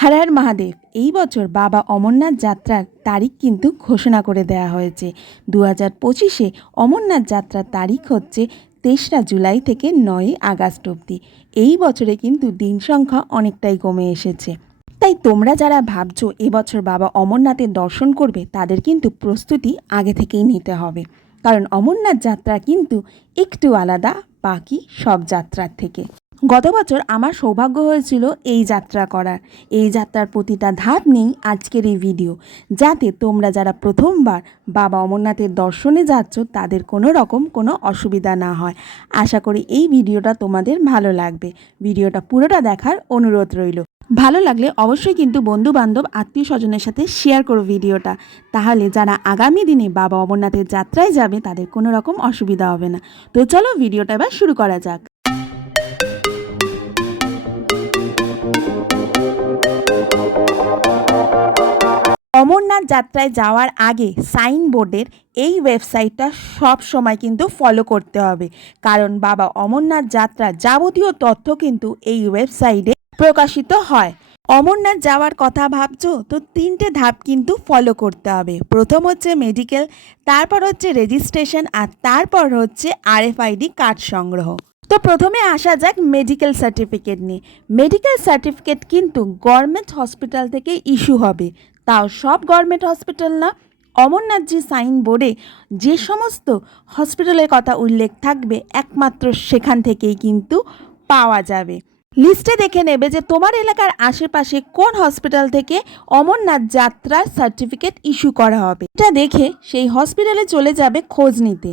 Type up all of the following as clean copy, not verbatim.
হর হর মহাদেব। এই বছর বাবা অমরনাথ যাত্রার তারিখ কিন্তু ঘোষণা করে দেওয়া হয়েছে। 2025-এ অমরনাথ যাত্রার তারিখ হচ্ছে 3রা জুলাই থেকে 9ই আগস্ট অবধি। এই বছরে কিন্তু দিন সংখ্যা অনেকটাই কমে এসেছে। তাই তোমরা যারা ভাবছো এবছর বাবা অমরনাথের দর্শন করবে, তাদের কিন্তু প্রস্তুতি আগে থেকেই নিতে হবে। কারণ অমরনাথ যাত্রা কিন্তু একটু আলাদা বাকি সব যাত্রার থেকে। গত বছর আমার সৌভাগ্য হয়েছিল এই যাত্রা করার। এই যাত্রার প্রতিটা ধাপ নেই আজকের এই ভিডিও, যাতে তোমরা যারা প্রথমবার বাবা অমরনাথের দর্শনে যাচ্ছ তাদের কোনো রকম কোনো অসুবিধা না হয়। আশা করি এই ভিডিওটা তোমাদের ভালো লাগবে। ভিডিওটা পুরোটা দেখার অনুরোধ রইল। ভালো লাগলে অবশ্যই কিন্তু বন্ধু বান্ধব আত্মীয় স্বজনের সাথে শেয়ার করো ভিডিওটা। তাহলে যারা আগামী দিনে বাবা অমরনাথের যাত্রায় যাবে তাদের কোনো রকম অসুবিধা হবে না। তো চলো ভিডিওটা এবার শুরু করা যাক। অমরনাথ যাত্রায় যাওয়ার আগে সাইনবোর্ডের এই ওয়েবসাইটটা সব সময় কিন্তু ফলো করতে হবে, কারণ বাবা অমরনাথ যাত্রার যাবতীয় তথ্য কিন্তু এই ওয়েবসাইটে প্রকাশিত হয়। অমরনাথ যাওয়ার কথা ভাবছো তো 3টে ধাপ কিন্তু ফলো করতে হবে। প্রথম হচ্ছে মেডিকেল, তারপর হচ্ছে রেজিস্ট্রেশন, আর তারপর হচ্ছে RFID কার্ড সংগ্রহ। তো প্রথমে আসা যাক মেডিকেল সার্টিফিকেট নিয়ে। মেডিকেল সার্টিফিকেট কিন্তু গভর্নমেন্ট হসপিটাল থেকে ইস্যু হবে, তাও সব গভর্নমেন্ট হসপিটাল না। অমরনাথজি সাইন বোর্ডে যে সমস্ত হসপিটালের কথা উল্লেখ থাকবে একমাত্র সেখান থেকেই কিন্তু পাওয়া যাবে। লিস্টে দেখে নেবে যে তোমার এলাকার আশেপাশে কোন হসপিটাল থেকে অমরনাথ যাত্রার সার্টিফিকেট ইস্যু করা হবে। এটা দেখে সেই হসপিটালে চলে যাবে খোঁজ নিতে।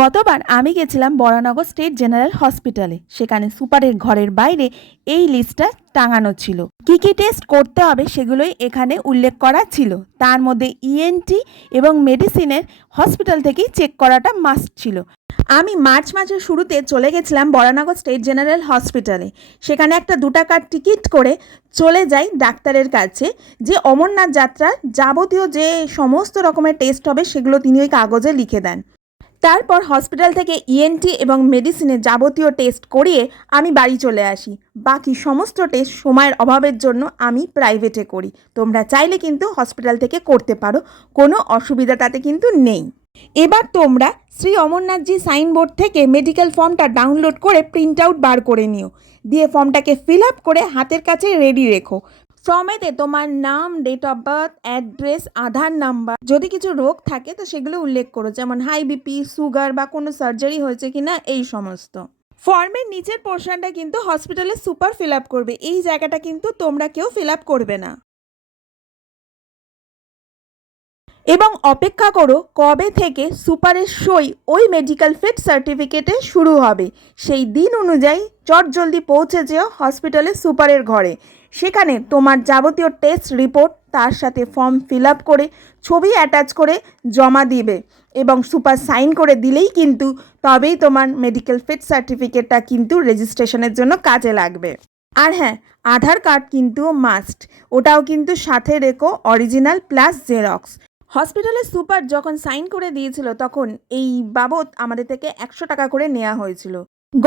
গতবার আমি গেছিলাম বরানগর স্টেট জেনারেল হসপিটালে, সেখানে সুপারের ঘরের বাইরে এই লিস্টটা টাঙানো ছিল। কি কি টেস্ট করতে হবে সেগুলোই এখানে উল্লেখ করা ছিল। তার মধ্যে ENT এবং মেডিসিনের হসপিটাল থেকেই চেক করাটা মাস্ট ছিল। আমি মার্চ মাসের শুরুতে চলে গেছিলাম বরানগর স্টেট জেনারেল হসপিটালে। সেখানে একটা 2 টাকার টিকিট করে চলে যাই ডাক্তারের কাছে, যে অমরনাথ যাত্রার যাবতীয় যে সমস্ত রকমের টেস্ট হবে সেগুলো তিনি ওই কাগজে লিখে দেন। তারপর হসপিটাল থেকে ENT এবং মেডিসিনের যাবতীয় টেস্ট করিয়ে আমি বাড়ি চলে আসি। বাকি সমস্ত টেস্ট সময়ের অভাবের জন্য আমি প্রাইভেটে করি। তোমরা চাইলে কিন্তু হসপিটাল থেকে করতে পারো, কোনো অসুবিধা তাতে কিন্তু নেই। এবার তোমরা শ্রী অমরনাথজি সাইনবোর্ড থেকে মেডিকেল ফর্মটা ডাউনলোড করে প্রিন্ট আউট বার করে নিও। দিয়ে ফর্মটাকে ফিল আপ করে হাতের কাছে রেডি রেখো। ফর্মেতে তোমার নাম, date of birth, address, Aadhaar number, যদি কিছু রোগ থাকে তো সেগুলো উল্লেখ করো, যেমন হাই BP, সুগার বা কোনো সার্জারি হয়েছে কিনা এই সমস্ত। ফর্মের নিচের পোর্শনটা কিন্তু হসপিটালের সুপার ফিল আপ করবে, এই জায়গাটা কিন্তু তোমরা কেউ ফিল আপ করবে না। এবং অপেক্ষা করো কবে থেকে সুপারের সই ওই মেডিকেল ফিট সার্টিফিকেটে শুরু হবে। সেই দিন অনুযায়ী চটজলদি পৌঁছে যেও হসপিটালের সুপারের ঘরে। সেখানে তোমার যাবতীয় টেস্ট রিপোর্ট তার সাথে ফর্ম ফিল আপ করে ছবি অ্যাটাচ করে জমা দিবে, এবং সুপার সাইন করে দিলেই কিন্তু তবেই তোমার মেডিকেল ফিট সার্টিফিকেটটা কিন্তু রেজিস্ট্রেশনের জন্য কাজে লাগবে। আর হ্যাঁ, আধার কার্ড কিন্তু মাস্ট, ওটাও কিন্তু সাথে রেখো, অরিজিনাল প্লাস জেরক্স। হসপিটালের সুপার যখন সাইন করে দিয়েছিল তখন এই বাবদ আমাদের থেকে 100 টাকা করে নেওয়া হয়েছিল।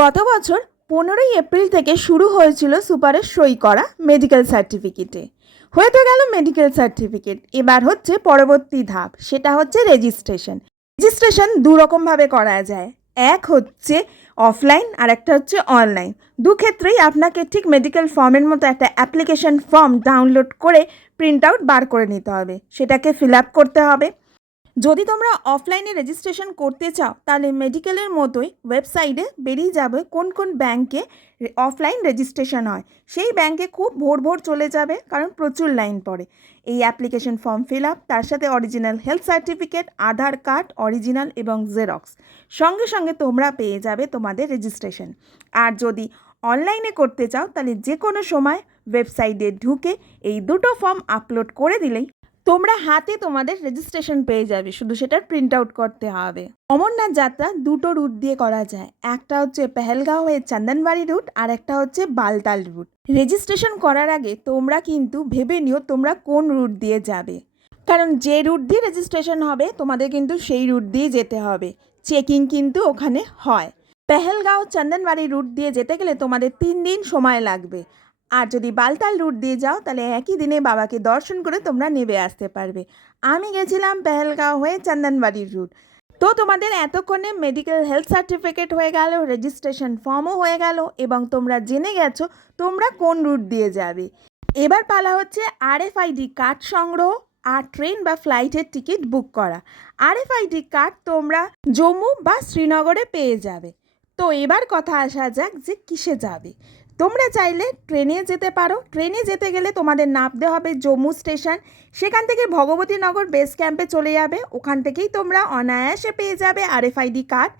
গত বছর 15ই এপ্রিল থেকে শুরু হয়েছিল সুপারের সই করা মেডিকেল সার্টিফিকেটে। হয়ে তো গেল মেডিকেল সার্টিফিকেট, এবার হচ্ছে পরবর্তী ধাপ, সেটা হচ্ছে রেজিস্ট্রেশন। রেজিস্ট্রেশন 2 রকমভাবে করা যায়, এক হচ্ছে অফলাইন আর একটা হচ্ছে অনলাইন। ক্ষেত্রেই আপনাকে ঠিক মেডিকেল ফর্মের মতো একটা অ্যাপ্লিকেশন ফর্ম ডাউনলোড করে প্রিন্ট আউট বার করে নিতে হবে, সেটাকে ফিল আপ করতে হবে। যদি তোমরা অফলাইনে রেজিস্ট্রেশন করতে চাও তাহলে মেডিকেলের মতোই ওয়েবসাইটে বেরিয়ে যাবে কোন কোন ব্যাংকে অফলাইন রেজিস্ট্রেশন হয়। সেই ব্যাংকে খুব ভোর ভোর চলে যাবে, কারণ প্রচুর লাইন পড়ে। এই অ্যাপ্লিকেশন ফর্ম ফিল আপ, তার সাথে অরিজিনাল হেলথ সার্টিফিকেট, আধার কার্ড অরিজিনাল এবং জেরক্স, সঙ্গে সঙ্গে তোমরা পেয়ে যাবে তোমাদের রেজিস্ট্রেশন। আর যদি অনলাইনে করতে চাও তাহলে যে কোনো সময় ওয়েবসাইটে ঢুকে এই 2টো ফর্ম আপলোড করে দিলেই তোমরা হাতে তোমাদের রেজিস্ট্রেশন পেয়ে যাবে, শুধু সেটার প্রিন্ট আউট করতে হবে। অমরনাথ যাত্রা 2টো রুট দিয়ে করা যায়, একটা হচ্ছে পেহেলগাঁও হয়ে চন্দনবাড়ি রুট, আর একটা হচ্ছে বালতাল রুট। রেজিস্ট্রেশন করার আগে তোমরা কিন্তু ভেবে নিও তোমরা কোন রুট দিয়ে যাবে, কারণ যে রুট দিয়ে রেজিস্ট্রেশন হবে তোমাদের কিন্তু সেই রুট দিয়ে যেতে হবে। চেকিং কিন্তু ওখানে হয়। পেহেলগাঁও চন্দনবাড়ি রুট দিয়ে যেতে গেলে তোমাদের 3 দিন সময় লাগবে, আর যদি বালতাল রুট দিয়ে যাও তাহলে একই দিনে বাবাকে দর্শন করে তোমরা নেমে আসতে পারবে। আমি গেছিলাম পেহেলগাঁও হয়ে চন্দনবাড়ির রুট। তো তোমাদের এতক্ষণে মেডিকেল হেলথ সার্টিফিকেট হয়ে গেল, রেজিস্ট্রেশন ফর্মও হয়ে গেল এবং তোমরা জেনে গেছো তোমরা কোন রুট দিয়ে যাবে। এবার পালা হচ্ছে আরএফআইডি কার্ড সংগ্রহ আর ট্রেন বা ফ্লাইটের টিকিট বুক করা। আরএফআইডি কার্ড তোমরা জম্মু বা শ্রীনগরে পেয়ে যাবে। তো এবার কথা আসা যাক যে কিসে যাবে। তোমরা চাইলে ট্রেনে যেতে পারো। ট্রেনে যেতে গেলে তোমাদের নামতে হবে জম্মু স্টেশন, সেখান থেকে ভগবতীনগর বেস ক্যাম্পে চলে যাবে। ওখান থেকেই তোমরা অনায়াসে পেয়ে যাবে আরএফআইডি কার্ড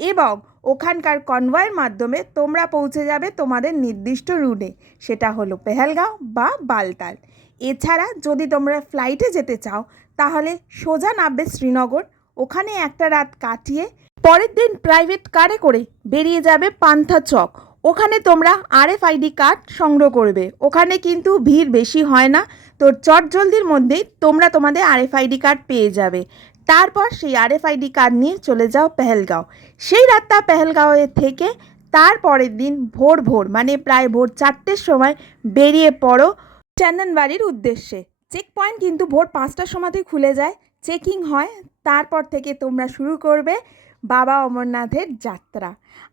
এবং ওখানকার কনভয়ের মাধ্যমে তোমরা পৌঁছে যাবে তোমাদের নির্দিষ্ট রুটে, সেটা হলো পেহেলগাঁও বা বালতাল। এছাড়া যদি তোমরা ফ্লাইটে যেতে চাও তাহলে সোজা নামবে শ্রীনগর, ওখানে একটা রাত কাটিয়ে পরের দিন প্রাইভেট কারে করে বেরিয়ে যাবে পান্থা চক। ওখানে তোমরা আরএফআইডি কার্ড সংগ্রহ করবে। ওখানে কিন্তু ভিড় বেশি হয় না, তো চটজলদির মধ্যেই তোমরা তোমাদের আরএফআইডি কার্ড পেয়ে যাবে। তারপর সেই আরএফআইডি কার্ড নিয়ে চলে যাও পেহেলগাঁও। সেই রাতটা পেহেলগাঁওয়ে থেকে তারপরের দিন ভোর ভোর মানে প্রায় ভোর 4টের সময় বেরিয়ে পড়ো চন্দনবাড়ির উদ্দেশ্যে। চেক পয়েন্ট কিন্তু ভোর 5টার সময়তেই খুলে যায়, চেকিং হয়। তারপর থেকে তোমরা শুরু করবে বাবা অমরনাথের যাত্রা।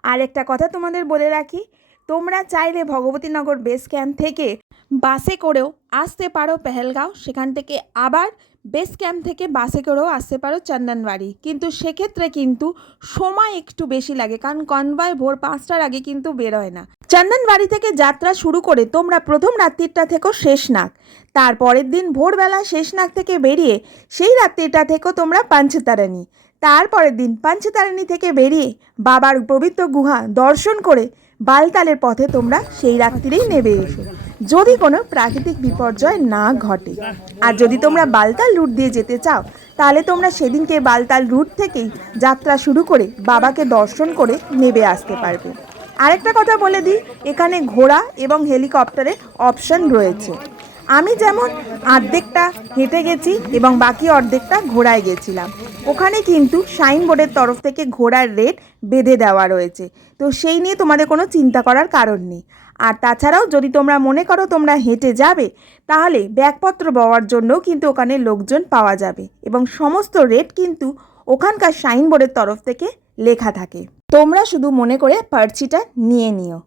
আর একটা কথা তোমাদের বলে রাখি, তোমরা চাইলে ভগবতীনগর বেস ক্যাম্প থেকে বাসে করেও আসতে পারো পেহেলগাঁও, সেখান থেকে আবার বেস ক্যাম্প থেকে বাসে করেও আসতে পারো চন্দনবাড়ি। কিন্তু সেক্ষেত্রে কিন্তু সময় একটু বেশি লাগে, কারণ কনভয় ভোর 5টার আগে কিন্তু বেরোয় না। চন্দনবাড়ি থেকে যাত্রা শুরু করে তোমরা প্রথম রাত্রিটা থেকো শেষনাগ, তারপরের দিন ভোরবেলা শেষনাগ থেকে বেরিয়ে সেই রাত্রিটা থেকো তোমরা পঞ্চতারণী। তারপরের দিন পঞ্চতারণী থেকে বেরিয়ে বাবার পবিত্র গুহা দর্শন করে বালতালের পথে তোমরা সেই রাত্রিরেই নেমে এসো, যদি কোনো প্রাকৃতিক বিপর্যয় না ঘটে। আর যদি তোমরা বালতাল রুট দিয়ে যেতে চাও তাহলে তোমরা সেদিনকে বালতাল রুট থেকেই যাত্রা শুরু করে বাবাকে দর্শন করে নেমে আসতে পারবে। আরেকটা কথা বলে দিই, এখানে ঘোড়া এবং হেলিকপ্টারের অপশন রয়েছে। আমি যেমন অর্ধেকটা হেঁটে গেছি এবং বাকি অর্ধেকটা ঘোড়ায় গেছিলাম। ওখানে কিন্তু সাইনবোর্ডের তরফ থেকে ঘোড়ার রেট বেঁধে দেওয়া রয়েছে, তো সেই নিয়ে তোমাদের কোনো চিন্তা করার কারণ নেই। আর তাছাড়াও যদি তোমরা মনে করো তোমরা হেঁটে যাবে তাহলে ব্যাগপত্র পাওয়ার জন্যও কিন্তু ওখানে লোকজন পাওয়া যাবে এবং সমস্ত রেট কিন্তু ওখানকার সাইনবোর্ডের তরফ থেকে লেখা থাকে। তোমরা শুধু মনে করে পার্চিটা নিয়ে নিও।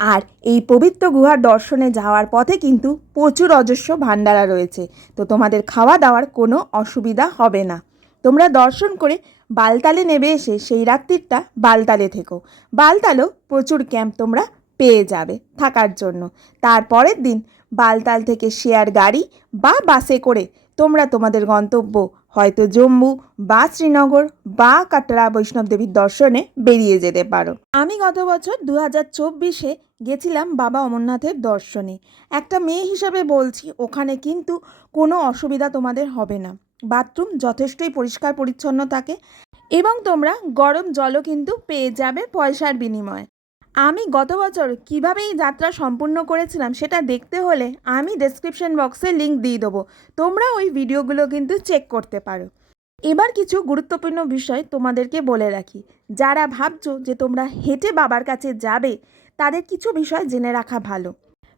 আর এই পবিত্র গুহার দর্শনে যাওয়ার পথে কিন্তু প্রচুর অজস্র ভান্ডারা রয়েছে, তো তোমাদের খাওয়া দাওয়ার কোনো অসুবিধা হবে না। তোমরা দর্শন করে বালতালে নেমে এসে সেই রাত্রিটা বালতালে থেকো। বালতালেও প্রচুর ক্যাম্প তোমরা পেয়ে যাবে থাকার জন্য। তারপরের দিন বালতাল থেকে শেয়ার গাড়ি বা বাসে করে তোমরা তোমাদের গন্তব্য হয়তো জম্মু বা শ্রীনগর বা কাটরা বৈষ্ণব দেবীর দর্শনে বেরিয়ে যেতে পারো। আমি গত বছর 2024-এ গেছিলাম বাবা অমরনাথের দর্শনে। একটা মেয়ে হিসাবে বলছি, ওখানে কিন্তু কোনো অসুবিধা তোমাদের হবে না। বাথরুম যথেষ্টই পরিষ্কার পরিচ্ছন্ন থাকে এবং তোমরা গরম জলও কিন্তু পেয়ে যাবে পয়সার বিনিময়ে। আমি গত বছর কীভাবে এই যাত্রা সম্পূর্ণ করেছিলাম সেটা দেখতে হলে আমি ডেসক্রিপশন বক্সে লিঙ্ক দিয়ে দেবো, তোমরা ওই ভিডিওগুলো কিন্তু চেক করতে পারো। এবার কিছু গুরুত্বপূর্ণ বিষয় তোমাদেরকে বলে রাখি। যারা ভাবছো যে তোমরা হেঁটে বাবার কাছে যাবে তাদের কিছু বিষয় জেনে রাখা ভালো।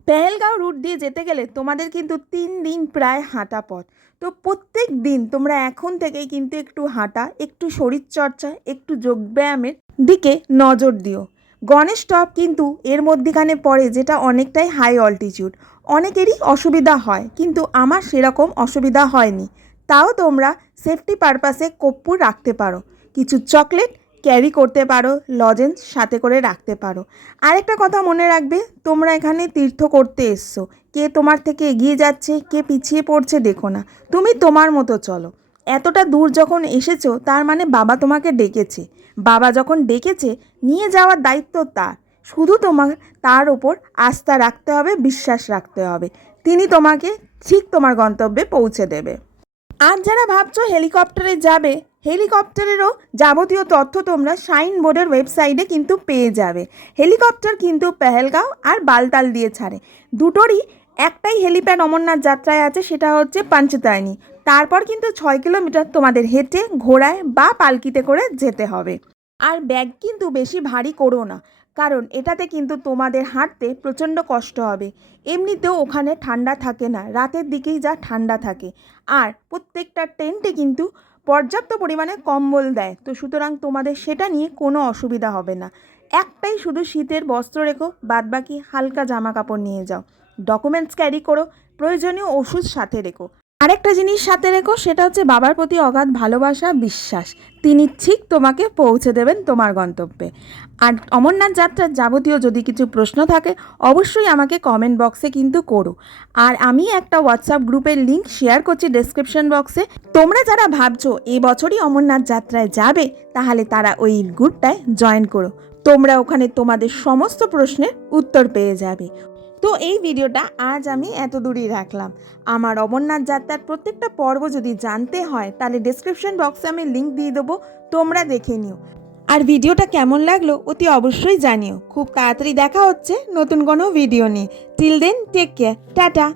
পেহেলগাঁও রুট দিয়ে যেতে গেলে তোমাদের কিন্তু 3 দিন প্রায় হাঁটা পথ, তো প্রত্যেক দিন তোমরা এখন থেকেই কিন্তু একটু হাঁটা, একটু শরীরচর্চা, একটু যোগব্যায়ামের দিকে নজর দিও। গণেশ টপ কিন্তু এর মধ্যিখানে পড়ে, যেটা অনেকটাই হাই অল্টিটিউড। অনেকেরই অসুবিধা হয়, কিন্তু আমার সেরকম অসুবিধা হয়নি। তাও তোমরা সেফটি পারপাসে কর্পূর রাখতে পারো, কিছু চকলেট ক্যারি করতে পারো, লজেন্স সাথে করে রাখতে পারো। আরেকটা কথা মনে রাখবে, তোমরা এখানে তীর্থ করতে এসছো, কে তোমার থেকে এগিয়ে যাচ্ছে কে পিছিয়ে পড়ছে দেখো না, তুমি তোমার মতো চলো। এতটা দূর যখন এসেছো তার মানে বাবা তোমাকে ডেকেছে। বাবা যখন ডেকেছে নিয়ে যাওয়ার দায়িত্ব তার, শুধু তোমার তার ওপর আস্থা রাখতে হবে, বিশ্বাস রাখতে হবে, তিনি তোমাকে ঠিক তোমার গন্তব্যে পৌঁছে দেবে। আর যারা ভাবছো হেলিকপ্টারে যাবে, হেলিকপ্টারেরও যাবতীয় তথ্য তোমরা সাইনবোর্ডের ওয়েবসাইটে কিন্তু পেয়ে যাবে। হেলিকপ্টার কিন্তু পেহেলগাঁও আর বালতাল দিয়ে ছাড়ে, দুটোরই একটাই হেলিপ্যাড অমরনাথ যাত্রায় আছে, সেটা হচ্ছে পঞ্চতারণী। তারপর কিন্তু 6 কিলোমিটার তোমাদের হেঁটে, ঘোড়ায় বা পালকিতে করে যেতে হবে। আর ব্যাগ কিন্তু বেশি ভারী করো না, কারণ এটাতে কিন্তু তোমাদের হাঁটতে প্রচণ্ড কষ্ট হবে। এমনিতেও ওখানে ঠান্ডা থাকে না, রাতের দিকেই যা ঠান্ডা থাকে। আর প্রত্যেকটা টেন্টে কিন্তু পর্যাপ্ত পরিমাণে কম্বল দেয়, তো সুতরাং তোমাদের সেটা নিয়ে কোনো অসুবিধা হবে না। একটাই শুধু শীতের বস্ত্র রেখো, বাদবাকি হালকা জামা কাপড় নিয়ে যাও। ডকুমেন্টস ক্যারি করো, প্রয়োজনীয় ওষুধ সাথে রেখো। আরেকটা জিনিস সাথে রেখো, সেটা হচ্ছে বাবার প্রতি অগাধ ভালোবাসা, বিশ্বাস। তিনি ঠিক তোমাকে পৌঁছে দেবেন তোমার গন্তব্যে। আর অমরনাথ যাত্রার যাবতীয় যদি কিছু প্রশ্ন থাকে অবশ্যই আমাকে কমেন্ট বক্সে কিন্তু করো। আর আমি একটা হোয়াটসঅ্যাপ গ্রুপের লিঙ্ক শেয়ার করছি ডেসক্রিপশন বক্সে। তোমরা যারা ভাবছো এই বছরই অমরনাথ যাত্রায় যাবে, তাহলে তারা ওই গ্রুপটায় জয়েন করো। তোমরা ওখানে তোমাদের সমস্ত প্রশ্নের উত্তর পেয়ে যাবে। তো এই ভিডিওটা আজ আমি এত দূরই রাখলাম। আমার অমরনাথ যাত্রার প্রত্যেকটা পর্ব যদি জানতে হয় তাহলে ডেসক্রিপশন বক্সে আমি লিঙ্ক দিয়ে দেবো, তোমরা দেখে নিও। আর ভিডিওটা কেমন লাগলো অতি অবশ্যই জানিও। খুব তাড়াতাড়ি দেখা হচ্ছে নতুন কোনো ভিডিও নিয়ে। Till then take care, tata.